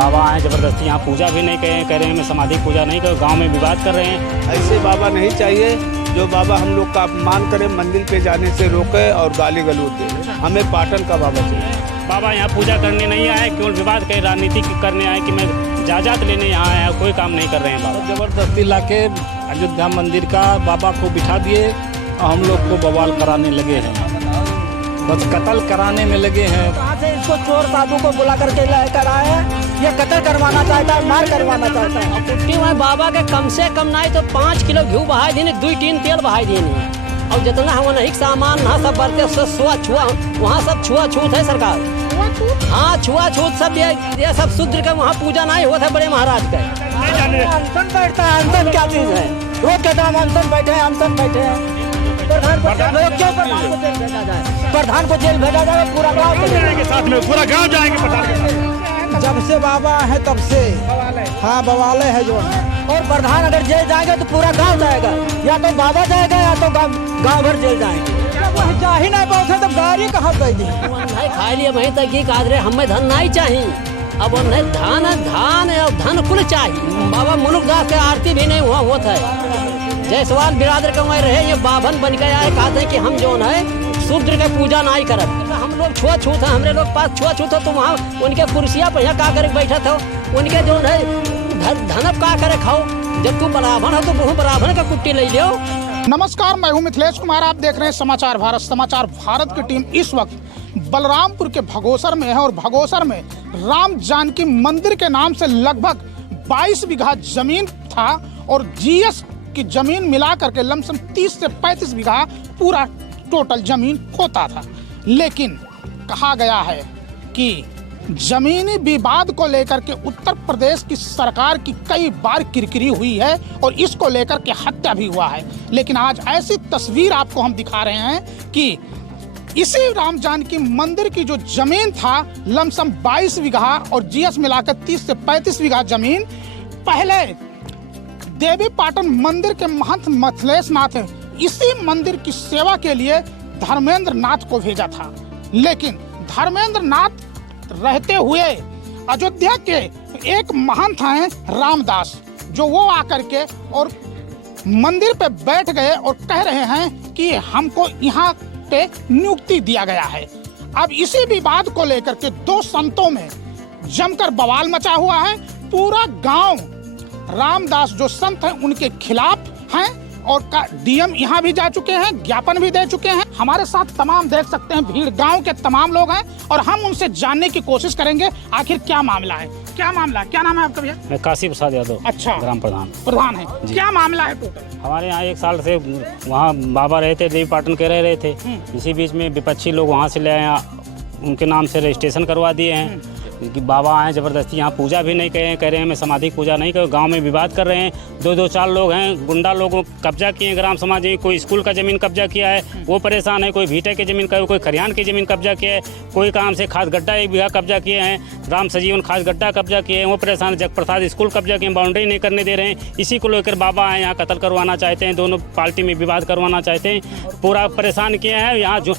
बाबा आए जबरदस्ती यहाँ पूजा भी नहीं कह रहे हैं, मैं समाधि पूजा नहीं कर, गांव में विवाद कर रहे हैं। ऐसे बाबा नहीं चाहिए जो बाबा हम लोग का अपमान करे, मंदिर पे जाने से रोके और गाली गलौज दे। हमें पाटन का बाबा चाहिए। बाबा यहाँ पूजा करने नहीं आए, केवल विवाद के राजनीति करने आए कि मैं इजाज़त लेने यहाँ आया, कोई काम नहीं कर रहे हैं बाबा। जबरदस्ती लाके अयोध्या मंदिर का बाबा को बिठा दिए और हम लोग को बवाल कराने लगे हैं, बस कत्ल कराने में लगे हैं। कहाँ से इसको चोर साधु को बुला करके लेकर आए, ये कत्ल करवाना चाहता है, मार करवाना चाहता है। पुट्टी में बाबा के कम से कम नहीं तो 5 किलो घी बहाई देने, 2 टीन तेल बहाई देने, और जितना हम नहीं सामान ना सब बरते छुआ वहाँ सब छुआछूत है सरकार। हाँ छुआछूत सब ये सब शूद्र का वहाँ पूजा नहीं होता है बड़े महाराज का। अनशन बैठता है, अनशन क्या चीज है? रोज के दाम अनशन बैठे हैं, अनशन बैठे हैं। प्रधान को जेल भेजा जाए, प्रधान को जेल भेजा जाए, पूरा गाँव साथ में पूरा गाँव जाएंगे। जब से बाबा है तब से हाँ बवाले है जो है। और प्रधान अगर जेल जाएंगे तो पूरा गांव जाएगा, या तो बाबा जाएगा या तो गांव भर जेल जाएंगे। वह जा ही नहीं पहुंचे तो गाड़ी कहाँ पे दी खा लिए वहीं तक की कादरे हमें धन नहीं चाहिए, अब नहीं धान धान और धन कुल चाहिए। बाबा मुनुकदास के आरती भी नहीं हुआ होता है। जयसवाल बिरादर के वहीं रहे, ये बाभन बन के आए, कहते हैं कि हम जो है शूद्र के पूजा नहीं करब। हम लोग छुआछूत है, हमारे लोग पास छुआछूत हो तो वहाँ उनके कुर्सियाँ पर का करे बैठा था, उनके जो है धनब का करे खाओ। जब तू ब्राह्मण हो तो वो ब्राह्मण का कुट्टी ले लियो। नमस्कार, मैं हूं मिथिलेश कुमार, आप देख रहे हैं समाचार भारत। समाचार भारत की टीम इस वक्त बलरामपुर के भगोसर में है और भगोसर में राम जानकी मंदिर के नाम से लगभग 22 बीघा जमीन था और जीएस की जमीन मिला करके लमसम 30 से 35 बीघा पूरा टोटल जमीन होता था। लेकिन कहा गया है कि जमीनी विवाद को लेकर के उत्तर प्रदेश की सरकार की कई बार किरकिरी हुई है और इसको लेकर के हत्या भी हुआ है। लेकिन आज ऐसी तस्वीर आपको हम दिखा रहे हैं कि इसी राम जानकी मंदिर की जो जमीन था लमसम 22 बीघा और जीएस मिलाकर 30 से 35 बीघा जमीन पहले देवी पाटन मंदिर के महंत मिथिलेश नाथ है, इसी मंदिर की सेवा के लिए धर्मेंद्र नाथ को भेजा था। लेकिन धर्मेंद्र नाथ रहते हुए अयोध्या के एक महंत हैं रामदास, जो वो आकर के और मंदिर पे बैठ गए और कह रहे हैं कि हमको यहाँ पे नियुक्ति दिया गया है। अब इसी विवाद को लेकर के दो संतों में जमकर बवाल मचा हुआ है। पूरा गांव रामदास जो संत हैं उनके खिलाफ हैं और डीएम यहाँ भी जा चुके हैं, ज्ञापन भी दे चुके हैं। हमारे साथ तमाम देख सकते हैं भीड़ गांव के तमाम लोग हैं और हम उनसे जानने की कोशिश करेंगे आखिर क्या मामला है। क्या मामला, क्या नाम है आपका भैया? मैं काशी प्रसाद यादव। अच्छा, ग्राम प्रधान है। क्या मामला है टोटल? हमारे यहाँ 1 साल से वहाँ बाबा रहे थे, देवी पाटन के रह रहे थे। इसी बीच में विपक्षी लोग वहाँ से ले आए, उनके नाम से रजिस्ट्रेशन करवा दिए हैं कि बाबा आए जबरदस्ती यहाँ पूजा भी नहीं कह रहे हैं, मैं समाधि पूजा नहीं कर, गांव में विवाद कर रहे हैं। 2-4 लोग हैं, गुंडा लोगों कब्जा किए हैं ग्राम समाज में। कोई स्कूल का ज़मीन कब्जा किया है, वो परेशान है। कोई भीटे की ज़मीन का, कोई खरियान की ज़मीन कब्जा किया है। कोई काम से खास गड्ढा 1 बीघा कब्जा किए हैं, राम सजीवन खास गड्ढा कब्जा किए हैं, वो परेशान। जगप्रसाद स्कूल कब्जा किए, बाउंड्री नहीं करने दे रहे हैं। इसी को लेकर बाबा आए यहाँ कत्ल करवाना चाहते हैं, दोनों पार्टी में विवाद करवाना चाहते हैं। पूरा परेशान किए हैं। यहाँ जो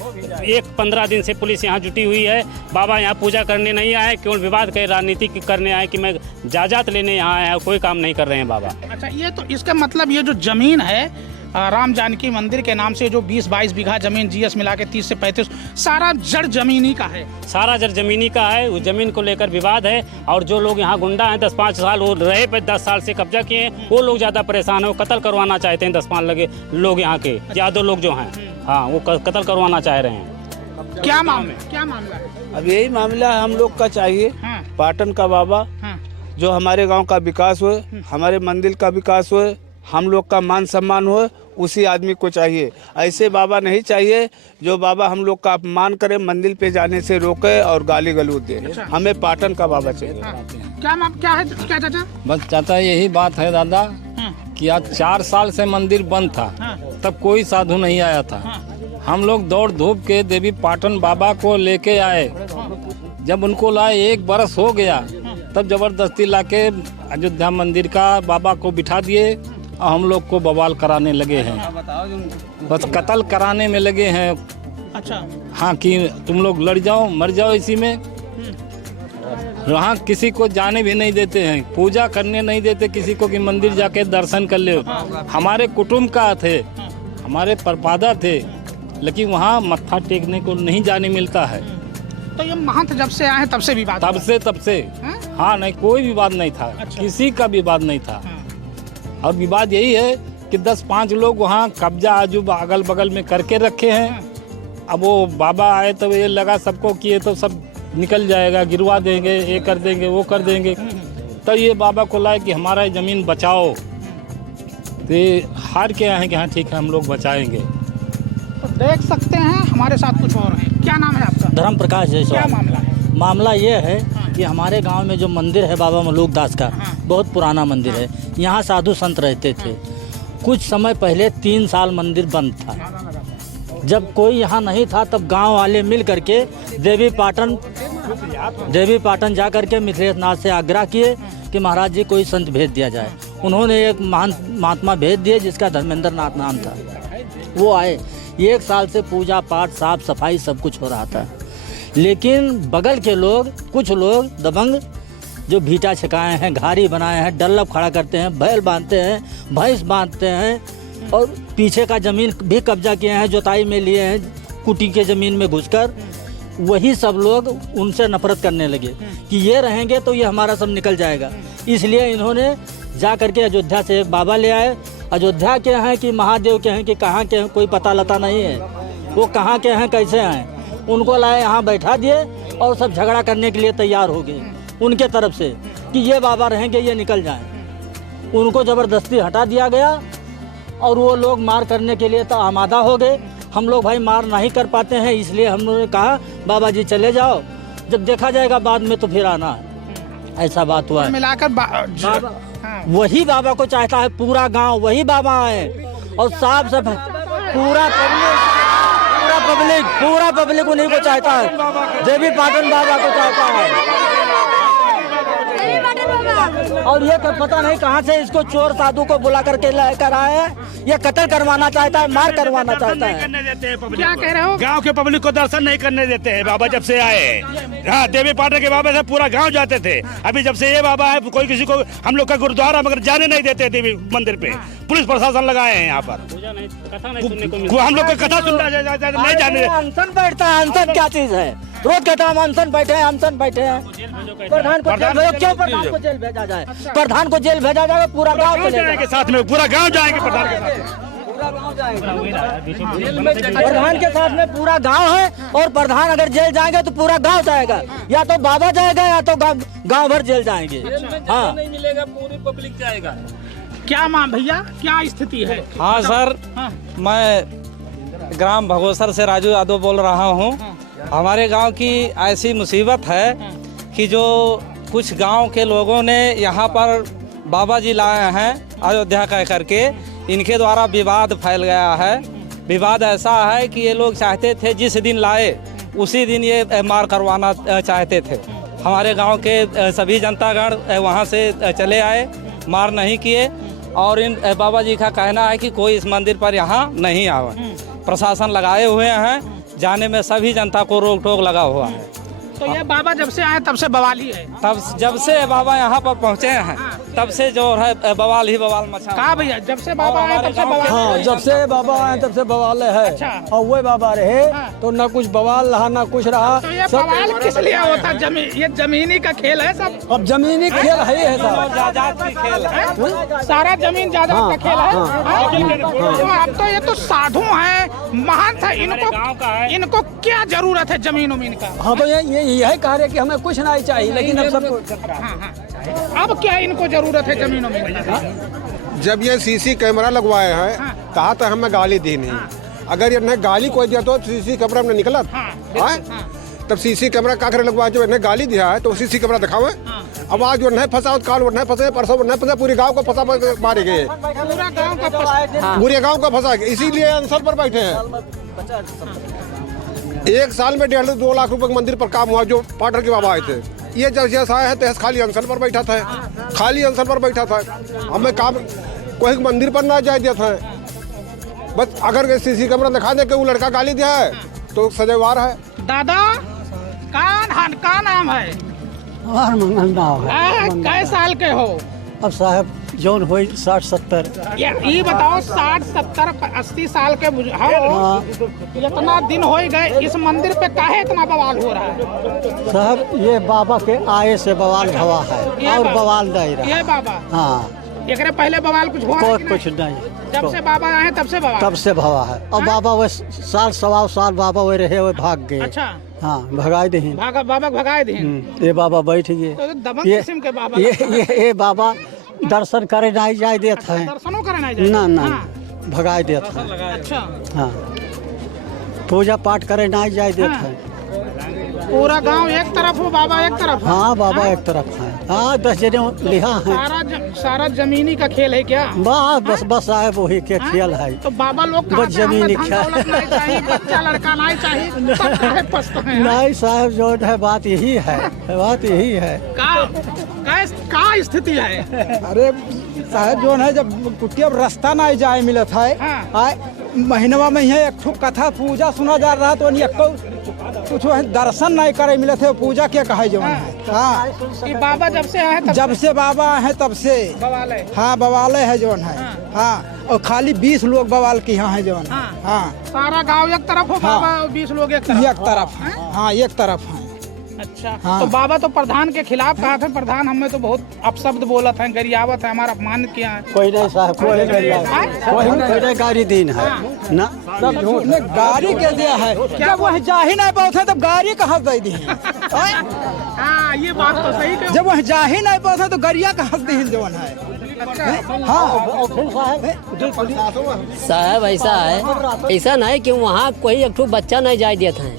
15 दिन से पुलिस यहाँ जुटी हुई है। बाबा यहाँ पूजा करने नहीं आए, केवल विवाद के राजनीति करने आए कि मैं इजाज़त लेने यहाँ आया, कोई काम नहीं कर रहे हैं बाबा। अच्छा, ये तो इसका मतलब ये जो जमीन है राम जानकी मंदिर के नाम से जो 20-22 बीघा जमीन जीएस मिला के 30 से 35 सारा जड़ जमीनी का है। सारा जड़ जमीनी का है। उस जमीन को लेकर विवाद है और जो लोग यहाँ गुंडा हैं 10-5 साल वो रहे पे 10 साल से कब्जा किए हैं, वो लोग ज़्यादा परेशान है। वो कत्ल करवाना चाहते हैं 10-5 लगे लोग यहाँ के यादव लोग जो हैं, हाँ वो कत्ल करवाना चाह रहे हैं। क्या मामला है? अब यही मामला हम लोग का चाहिए। पाटन का बाबा जो हमारे गांव का विकास हो, हमारे मंदिर का विकास हो, हम लोग का मान सम्मान हो, उसी आदमी को चाहिए। ऐसे बाबा नहीं चाहिए जो बाबा हम लोग का अपमान करे, मंदिर पे जाने से रोके और गाली गलौज दे। हमें पाटन का बाबा चाहिए। क्या है चाचा? बस चाचा यही बात है दादा कि आज 4 साल से मंदिर बंद था, तब कोई साधु नहीं आया था। हम लोग दौड़ धूप के देवी पाटन बाबा को लेके आए। जब उनको लाए 1 बरस हो गया, तब जबरदस्ती लाके अयोध्या मंदिर का बाबा को बिठा दिए और हम लोग को बवाल कराने लगे हैं, बस कत्ल कराने में लगे हैं। अच्छा, हाँ कि तुम लोग लड़ जाओ, मर जाओ इसी में। वहाँ किसी को जाने भी नहीं देते हैं, पूजा करने नहीं देते किसी को कि मंदिर जाके दर्शन कर ले। हमारे कुटुंब का थे, हमारे परपादा थे, लेकिन वहाँ मत्था टेकने को नहीं जाने मिलता है। तो ये महंत जब से आए हैं तब से विवाद तब से हाँ, नहीं कोई विवाद नहीं था। अच्छा। किसी का विवाद नहीं था। और विवाद यही है कि 10-5 लोग वहाँ कब्जा आजू अगल बगल में करके रखे हैं। अब वो बाबा आए तो ये लगा सबको कि ये तो सब निकल जाएगा, गिरवा देंगे, ये कर देंगे, वो कर देंगे। तो ये बाबा को लाए कि हमारा ज़मीन बचाओ। तो ये हार के आए हैं कि हाँ ठीक है हम लोग बचाएंगे। तो देख सकते हैं हमारे साथ कुछ और हैं। क्या नाम है आपका? धर्म प्रकाश क्या जायसवाल। मामला है? मामला ये है कि हमारे गांव में जो मंदिर है बाबा मलूक दास का, बहुत पुराना मंदिर है। यहाँ साधु संत रहते थे। कुछ समय पहले 3 साल मंदिर बंद था। जब कोई यहाँ नहीं था तब गांव वाले मिल करके देवी पाटन जा करके मिथिलेश नाथ से आग्रह किए कि महाराज जी कोई संत भेज दिया जाए। उन्होंने एक महात्मा भेज दिए जिसका धर्मेंद्र नाथ नाम था। वो आए, 1 साल से पूजा पाठ साफ सफाई सब कुछ हो रहा था। लेकिन बगल के लोग, कुछ लोग दबंग जो भीटा छिकाए हैं, घारी बनाए हैं, डल्लब खड़ा करते हैं, बैल बांधते हैं, भैंस बांधते हैं और पीछे का ज़मीन भी कब्जा किए हैं, जोताई में लिए हैं, कुटी के ज़मीन में घुसकर। वही सब लोग उनसे नफरत करने लगे कि ये रहेंगे तो ये हमारा सब निकल जाएगा। इसलिए इन्होंने जा करके अयोध्या से एक बाबा ले आए। अयोध्या के हैं कि महादेव के हैं कि कहाँ के हैं कोई पता लता नहीं है। वो कहाँ के हैं, कैसे हैं, उनको लाए, यहाँ बैठा दिए और सब झगड़ा करने के लिए तैयार हो गए उनके तरफ से कि ये बाबा रहेंगे, ये निकल जाएं। उनको ज़बरदस्ती हटा दिया गया और वो लोग मार करने के लिए तो आमादा हो गए। हम लोग भाई मार नहीं कर पाते हैं, इसलिए हम लोगों ने कहा बाबा जी चले जाओ, जब देखा जाएगा बाद में तो फिर आना है। ऐसा बात हुआ है। मिलाकर वही बाबा को चाहता है पूरा गांव, वही बाबा आए और साफ सफाई पूरा पब्लिक उन्हीं को चाहता है। देवी पाटन बाबा को चाहता है। और ये पता नहीं कहाँ से इसको चोर साधु को बुला करके लेकर आए हैं। ये कत्ल करवाना चाहता है, मार करवाना चाहता है। क्या कह रहे हो? गांव के पब्लिक को दर्शन नहीं करने देते हैं बाबा जब से आए। हाँ, देवी पाटन के बाबा से पूरा गांव जाते थे। अभी जब से ये बाबा है कोई किसी को, हम लोग का गुरुद्वारा मगर जाने नहीं देते देवी मंदिर पे। पुलिस प्रशासन लगाए हैं यहाँ पर। हम लोग का कथा सुनना नहीं जाने। अनशन बैठता है, अनशन क्या चीज है? रोज कहता हम अनशन बैठे हैं, अनशन बैठे हैं। प्रधान को जेल भेजो, क्यों प्रधान को जेल भेजा जाए? प्रधान को जेल भेजा जाएगा, पूरा गाँव जाएंगे साथ में, पूरा गाँव जाएंगे प्रधान के साथ। प्रधान के साथ में पूरा गांव है और प्रधान अगर जेल जाएंगे तो पूरा गांव जाएगा, या तो बाबा जाएगा या तो गांव भर जेल जाएंगे। हाँ, नहीं मिलेगा, पूरी पब्लिक जाएगा। क्या मां भैया, क्या स्थिति है? हाँ सर, मैं ग्राम भगोसर से राजू यादव बोल रहा हूँ। हमारे गांव की ऐसी मुसीबत है कि जो कुछ गांव के लोगों ने यहाँ पर बाबा जी लाए हैं अयोध्या कह करके, इनके द्वारा विवाद फैल गया है। विवाद ऐसा है कि ये लोग चाहते थे जिस दिन लाए उसी दिन ये मार करवाना चाहते थे। हमारे गांव के सभी जनतागण वहां से चले आए, मार नहीं किए। और इन बाबा जी का कहना है कि कोई इस मंदिर पर यहाँ नहीं आवे। प्रशासन लगाए हुए हैं, जाने में सभी जनता को रोक टोक लगा हुआ है। तो ये बाबा जब से आए तब से बवाल ही है। तब जब से बाबा यहाँ पर पहुँचे हैं तब से जो है बवाल ही बवाल मचा। कहा भैया, जब से बाबा आए तब से बवाल? हाँ, जब से बाबा आए तब से बवाल है। अच्छा। और वो बाबा रहे तो न कुछ बवाल रहा न कुछ रहा। तो ये बवाल किस लिए होता? ये जमीनी का खेल है सब। अब जमीनी खेल है साहब, जायदाद की खेल है। सारा जमीन जायदाद का खेल है। तो अब तो ये तो साधु हैं, महंत है, इनको क्या जरूरत है जमीन उमीन का? हाँ, तो यही कह रहे कि हमें कुछ नहीं चाहिए, लेकिन अब सब अब क्या इनको जरूरत है जमीन उमीन की? जब ये सीसी कैमरा लगवाए हैं कहा तो हमें गाली दी नहीं। अगर ये गाली कोई दिया तो सीसी कैमरा में निकला तब सीसी कैमरा का कर लगवाए। जो इन्हें गाली दिया है तो सीसी कैमरा दिखावे। अब आज वो नहीं फंसा, काल वो नहीं फंसे, परसों वो नहीं फंसे, पूरे गांव को फंसा मारे गए, पूरा गांव का फंसा, पूरे गांव का फंसा। इसीलिए अनशन पर बैठे हैं। 1 साल में 1.5-2 लाख रुपए मंदिर पर काम हुआ। जो पाटर के बाबा आए थे, ये जब जैसा आया है तो खाली अनशन पर बैठा था, खाली अनशन पर बैठा था। हमें काम कोई मंदिर पर ना जाए दिया था। बस अगर सीसी कैमरा दिखा दे कि वो लड़का गाली दिया है तो सजावार है। दादा का नाम है? हमार मंगल नाव है। कै साल के हो? अब साहब जौन हो 60-70। ये बताओ 60-70-80 साल के हो, इतना दिन हो गए, इस मंदिर पे काहे इतना बवाल हो रहा है? साहब ये बाबा के आए से बवाल हवा है और बवाल नहीं रहा। ये बाबा, हाँ, एकरे पहले बवाल कुछ हुआ है कि कुछ नहीं? नहीं, जब से बाबा आए तब से बवाल। तब से भवा है। और बाबा वो साल सवा साल बाबा वो रहे वो भाग गए। अच्छा, हाँ, भगाए दे। बाबा भगाए थे। ये बाबा बैठ गए। तो दबंग ये किस्म के बाबा। ये बाबा दर्शन करे नहीं जाए देते हैं। दर्शनों करे नहीं ना ना, हाँ। भगाए देते हैं। अच्छा, हाँ, पूजा पाठ करे नहीं जाए देते हैं। पूरा गांव एक तरफ हो, बाबा एक तरफ है। हाँ, बाबा एक तरफ है। हाँ, 10 जने लिहा है। सारा जमीनी का खेल है क्या? बस साहब वही के खेल है। तो बाबा लोग बस जमीनी खेल, बच्चा लड़का नहीं चाहिए, सब काहे पछते हैं? नहीं साहब, जो है बात यही है, बात यही है। का स्थिति है? अरे साहब जो है जब कुटिया रास्ता नहीं जाए मिलत है, आए महीनवा में ही एक ठो कथा पूजा सुना जा रहा तो कुछ दर्शन नहीं करे मिले थे। पूजा क्या कहे जो है। हाँ, कि बाबा जब से आए जब से बाबा है तब से बवाल है। हाँ, बवाल है जो है। हाँ, और खाली 20 लोग बवाल की यहाँ है जो है। हाँ, सारा गांव एक तरफ हो, बाबा 20 लोग एक तरफ। हाँ, एक तरफ है। अच्छा, तो बाबा तो प्रधान के खिलाफ कहा था। प्रधान हमें तो बहुत अपशब्द बोलत है, गरियावत है, हमारा अपमान किया है। कोई नहीं साहब, कोई नहीं गाड़ी दीन है ना, सब झूठ ने गाड़ी के दिया है। जब वह जा ही नहीं पाते तब गाड़ी कहाँ दे दी? हाँ, ये बात तो सही है। जब वह जा ही नहीं पाते तो गरिया कहाँ दी जो है। हाँ साहब ऐसा है, ऐसा नहीं कि वहाँ कोई एक बच्चा नहीं जाए देते हैं,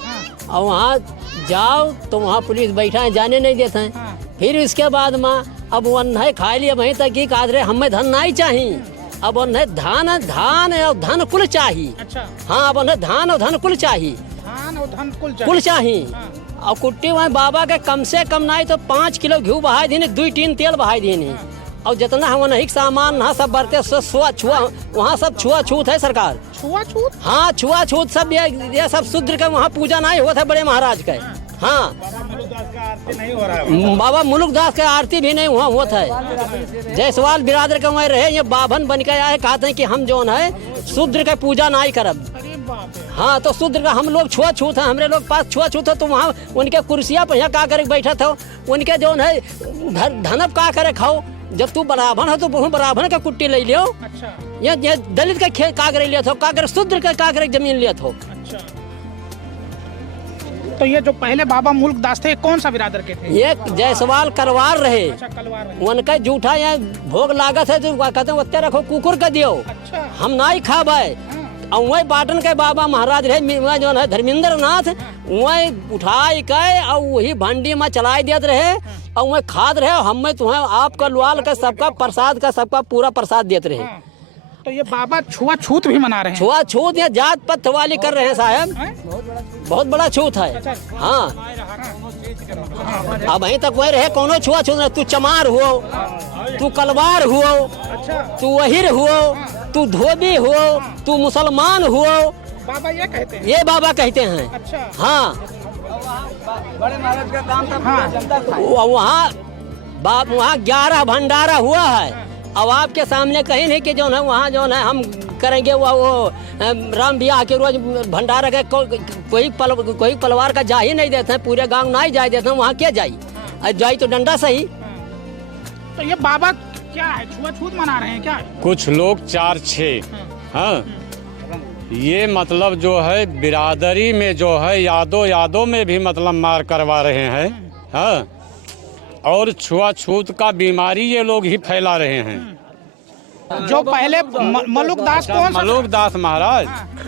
और वहाँ जाओ तो वहाँ पुलिस बैठा है, जाने नहीं देते हैं। फिर इसके बाद में अब वन है खा लिया वहीं तक की कादरे हमें धन नहीं चाहिए। अब उन्हें धान और धन कुल चाहिए। अच्छा, हाँ, अब उन्हें धान और धन कुल चाहिए, धान और धन कुल चाहिए। और कुट्टी वहाँ बाबा के कम से कम नहीं तो 5 किलो घी बहाई देने, 2 टीन बहाई देने। और जितना हम नहीं सामान ना सब बरते छुआ वहाँ सब छुआछूत है सरकार। छुआछूत? हाँ, छुआछूत सब ये सब शूद्र का वहाँ पूजा नहीं हुआ था बड़े महाराज का। हाँ, बाबा मुलुकदास का आरती भी नहीं हुआ था। जायसवाल बिरादर का वहाँ रहे, ये बाभन बन के आए, कहते हैं कि हम जो है शूद्र का पूजा नहीं करब। हाँ, तो शूद्र का हम लोग छुआछूत है, हमारे लोग पास छुआछूत है। तो वहाँ उनके कुर्सियाँ पर यहाँ का करे बैठा था, उनके जो है धनब का करे खाओ। जब तू बराबर हो तो बराबर का कुट्टी ले लियो। अच्छा, ये दलित का खेत कागरे लिया था, कागर शूद्र का कागरे जमीन लिया था। अच्छा, तो ये जो पहले बाबा मुल्कदास थे कौन सा बिरादर के थे? ये जायसवाल करवार रहे। अच्छा, कलवार रहे। उनका जूठा ये भोग लागत है तो कहते हैं उत्ते रखो कुकुर का दियो। अच्छा, हम नहीं खाबे। और वही पाटन के बाबा महाराज रहे जो है धर्मेंद्र नाथ, वही उठाई के और वही भंडी में चलाई देते रहे और वही खाद रहे। हमें तुम्हें आपका लुआल का सबका प्रसाद का सबका पूरा प्रसाद देते रहे। तो ये बाबा छुआछूत भी मना रहे हैं? छुआछूत या जात पत वाली कर रहे हैं साहब, बहुत बड़ा छूत है। हाँ, अब वहीं तक वही रहे, कोनो छुआछूत नहीं। तू चमार हुओ, तू कलवार हुओ, तू वहीर हुओ, तू धोबी हुओ, तू मुसलमान हुओ, बाबा ये कहते हैं। ये बाबा कहते हैं। अच्छा, हाँ, बड़े महाराज का काम था। वहाँ 11 भंडारा हुआ है। अब आपके सामने कहीं नहीं कि जो है वहाँ जो है हम करेंगे वो राम बियाह के रोज भंडारा के कोई पलवार का जा ही नहीं देते हैं, पूरे गांव नहीं जाए देते हैं। वहाँ क्या जाई, जाई तो डंडा सही। तो ये बाबा क्या है, छुआछूत मना रहे हैं क्या? कुछ लोग 4-6 हाँ, ये मतलब जो है बिरादरी में जो है यादों में भी मतलब मार करवा रहे हैं। हाँ, और छुआछूत का बीमारी ये लोग ही फैला रहे हैं। जो पहले मलुकदास कौन सा?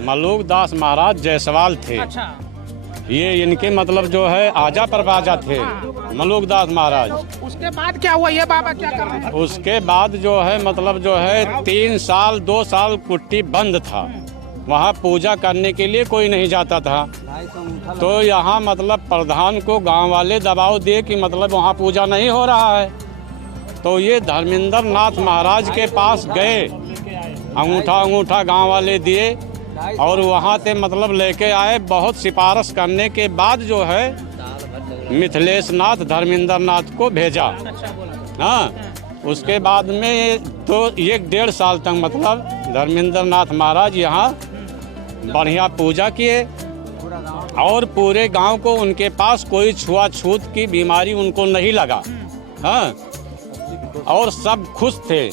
मलुकदास महाराज जायसवाल थे। अच्छा, ये इनके मतलब जो है आजा परवाजा थे मलुकदास महाराज। उसके बाद क्या हुआ, ये बाबा क्या कर रहे हैं? उसके बाद जो है मतलब जो है 3 साल 2 साल कुट्टी बंद था, वहाँ पूजा करने के लिए कोई नहीं जाता था। तो यहाँ मतलब प्रधान को गांव वाले दबाव दिए कि मतलब वहाँ पूजा नहीं हो रहा है। तो ये धर्मेंद्र नाथ महाराज के पास गए, अंगूठा गांव वाले दिए और वहाँ से मतलब लेके आए। बहुत सिफारिश करने के बाद जो है मिथिलेश नाथ धर्मेंद्र नाथ को भेजा। हाँ, उसके बाद में तो 1-1.5 साल तक मतलब धर्मेंद्र नाथ महाराज यहाँ बढ़िया पूजा किए और पूरे गांव को उनके पास कोई छुआछूत की बीमारी उनको नहीं लगा। हाँ, और सब खुश थे,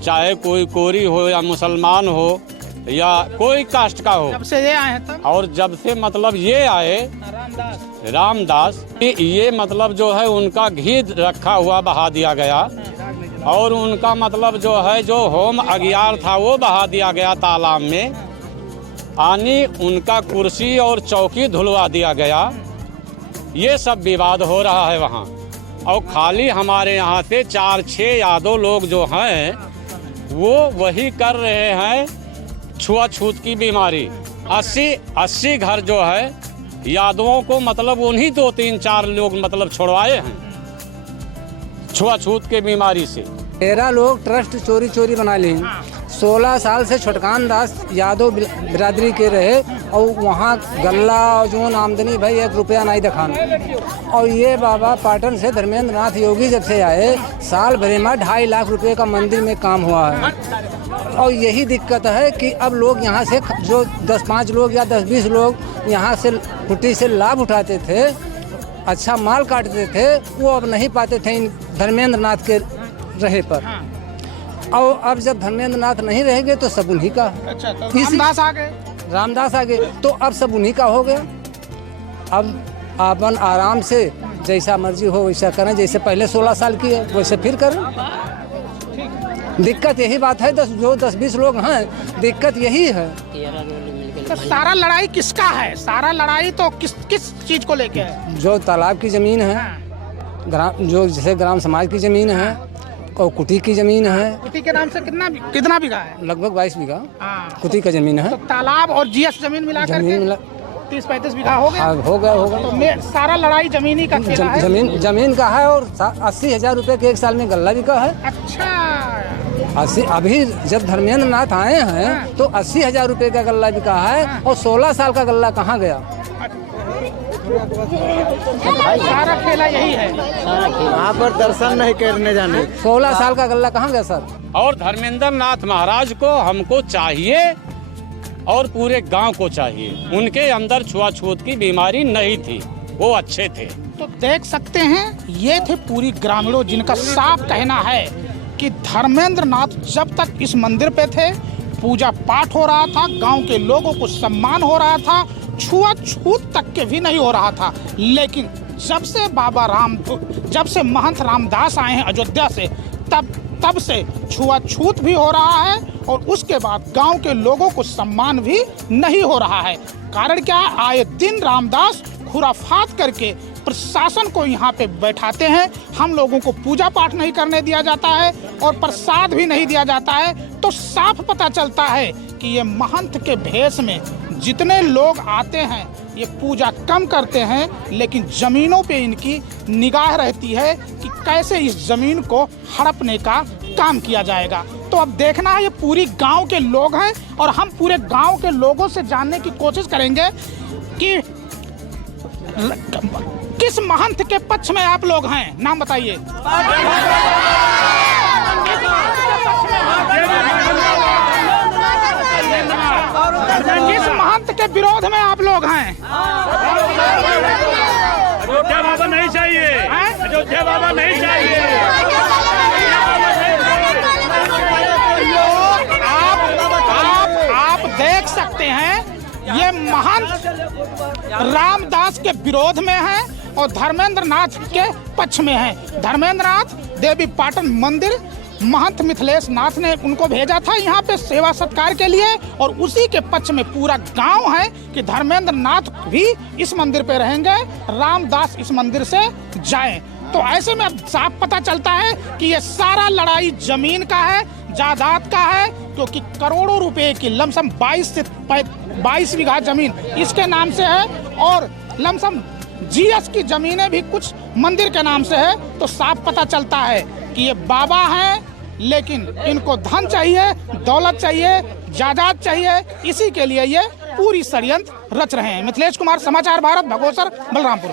चाहे कोई कोरी हो या मुसलमान हो या कोई कास्ट का हो। जब से ये आए हैं तब? और जब से मतलब ये आए रामदास, ये मतलब जो है उनका घी रखा हुआ बहा दिया गया और उनका मतलब जो है जो होम अगियार था वो बहा दिया गया तालाब में, आनी उनका कुर्सी और चौकी धुलवा दिया गया। ये सब विवाद हो रहा है वहाँ। और खाली हमारे यहाँ से 4-6 यादव लोग जो हैं वो वही कर रहे हैं छुआछूत की बीमारी। 80 घर जो है यादवों को मतलब उन्हीं 2-3-4 लोग मतलब छुड़वाए हैं छुआछूत के बीमारी से। 13 लोग ट्रस्ट चोरी बना लिए। 16 साल से छोटकान दास यादव बिरादरी के रहे और वहाँ गल्ला जो आमदनी भाई 1 रुपया नहीं दिखाना। और ये बाबा पाटन से धर्मेंद्र नाथ योगी जब से आए साल भर में 2.5 लाख रुपए का मंदिर में काम हुआ है। और यही दिक्कत है कि अब लोग यहाँ से जो 10-5 लोग या 10-20 लोग यहाँ से कुटी से लाभ उठाते थे, अच्छा माल काटते थे, वो अब नहीं पाते थे इन धर्मेंद्र नाथ के रहे पर। और अब जब धर्मेंद्र नाथ नहीं रहेंगे तो सब उन्हीं का। अच्छा, तो रामदास आ गए। रामदास आ गए तो अब सब उन्हीं का हो गया। अब अपन आराम से जैसा मर्जी हो वैसा करें, जैसे पहले 16 साल की है वैसे फिर करें। दिक्कत यही बात है, 10-20 लोग हैं, दिक्कत यही है। तो सारा लड़ाई किसका है? सारा लड़ाई तो किस चीज को लेके है? जो तालाब की जमीन है, जो जैसे ग्राम समाज की जमीन है और कुटी की जमीन है। कुटी के नाम से कितना बीघा है? लगभग 22 बीघा कुटी का जमीन है। तो तालाब और जीएस जमीन मिलाकर 30-35 बीघा हो गया। हो गया। तो सारा लड़ाई जमीनी का खेला है। जमीन का है और 80,000 रुपए के 1 साल में गल्ला भी का है। अच्छा, 80 अभी जब धर्मेंद्र नाथ आए हैं तो 80,000 रुपए का गल्ला भी का है और 16 साल का गल्ला कहाँ गया? सारा खेला यही है। वहाँ पर दर्शन नहीं करने जाने। 16 साल का गल्ला कहाँ गया सर? और धर्मेंद्र नाथ महाराज को हमको चाहिए और पूरे गांव को चाहिए। उनके अंदर छुआछूत की बीमारी नहीं थी, वो अच्छे थे। तो देख सकते हैं ये थे पूरी ग्रामीणों जिनका साफ कहना है कि धर्मेंद्र नाथ जब तक इस मंदिर पे थे पूजा पाठ हो रहा था, गांव के लोगों को सम्मान हो रहा था, छुआछूत तक के भी नहीं हो रहा था। लेकिन जब से महंत रामदास आए हैं अयोध्या से तब से छुआछूत भी हो रहा है और उसके बाद गांव के लोगों को सम्मान भी नहीं हो रहा है। कारण क्या है? आए दिन रामदास खुराफात करके प्रशासन को यहाँ पे बैठाते हैं, हम लोगों को पूजा पाठ नहीं करने दिया जाता है और प्रसाद भी नहीं दिया जाता है। तो साफ पता चलता है कि ये महंत के भेष में जितने लोग आते हैं ये पूजा कम करते हैं, लेकिन जमीनों पे इनकी निगाह रहती है कि कैसे इस जमीन को हड़पने का काम किया जाएगा। तो अब देखना है, ये पूरी गांव के लोग हैं और हम पूरे गांव के लोगों से जानने की कोशिश करेंगे कि किस महंत के पक्ष में आप लोग हैं। नाम बताइए। किस महंत के विरोध में आप लोग हैं? अयोध्या बाबा नहीं चाहिए, अयोध्या बाबा नहीं चाहिए। आप देख सकते हैं ये महंत रामदास के विरोध में है और धर्मेंद्र नाथ के पक्ष में है। धर्मेंद्र नाथ देवी पाटन मंदिर महंत मिथिलेश नाथ ने उनको भेजा था यहाँ पे सेवा सत्कार के लिए और उसी के पक्ष में पूरा गांव है कि धर्मेंद्र नाथ भी इस मंदिर पे रहेंगे, रामदास इस मंदिर से जाएं। तो ऐसे में अब साफ पता चलता है कि ये सारा लड़ाई जमीन का है, जायदाद का है, क्योंकि करोड़ों रुपए की लमसम 22 बीघा जमीन इसके नाम से है और लमसम जीएस की जमीनें भी कुछ मंदिर के नाम से है। तो साफ पता चलता है कि ये बाबा हैं, लेकिन इनको धन चाहिए, दौलत चाहिए, जायदाद चाहिए, इसी के लिए ये पूरी षड्यंत्र रच रहे हैं। मिथिलेश कुमार, समाचार भारत, भगोसर, बलरामपुर।